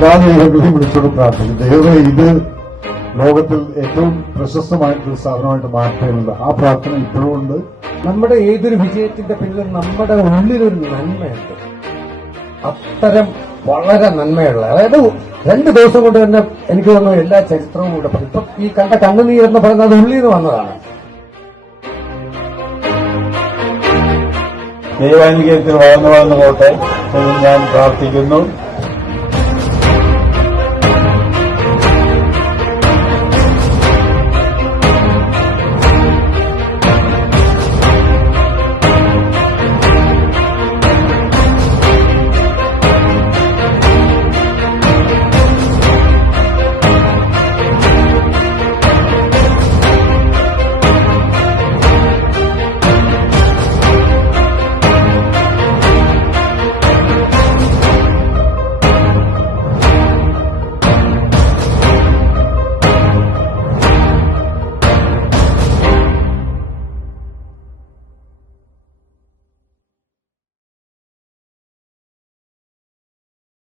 എല്ലാ ദൈവങ്ങളെയും വിളിച്ചോട് പ്രാർത്ഥിക്കും. ദൈവമേ, ഇത് ലോകത്തിൽ ഏറ്റവും പ്രശസ്തമായിട്ടൊരു സ്ഥാപനമായിട്ട് മാറ്റുന്നുണ്ട്. ആ പ്രാർത്ഥന ഇപ്പോഴും ഉണ്ട്. നമ്മുടെ ഏതൊരു വിജയത്തിന്റെ പിന്നിൽ നമ്മുടെ ഉള്ളിലൊരു നന്മയുണ്ട്. അത്തരം വളരെ നന്മയുള്ള, അതായത് 2 ദിവസം കൊണ്ട് തന്നെ എനിക്ക് തോന്നുന്നു എല്ലാ ചരിത്രവും കൂടെ ഇപ്പൊ ഈ കണ്ട കണ്ണുനീർ എന്ന് പറയുന്നത് ഉള്ളിൽ നിന്ന് വന്നതാണ്. ദൈവാനുഗ്രഹത്തിൽ വളർന്നു പോട്ടെ എന്ന് ഞാൻ പ്രാർത്ഥിക്കുന്നു.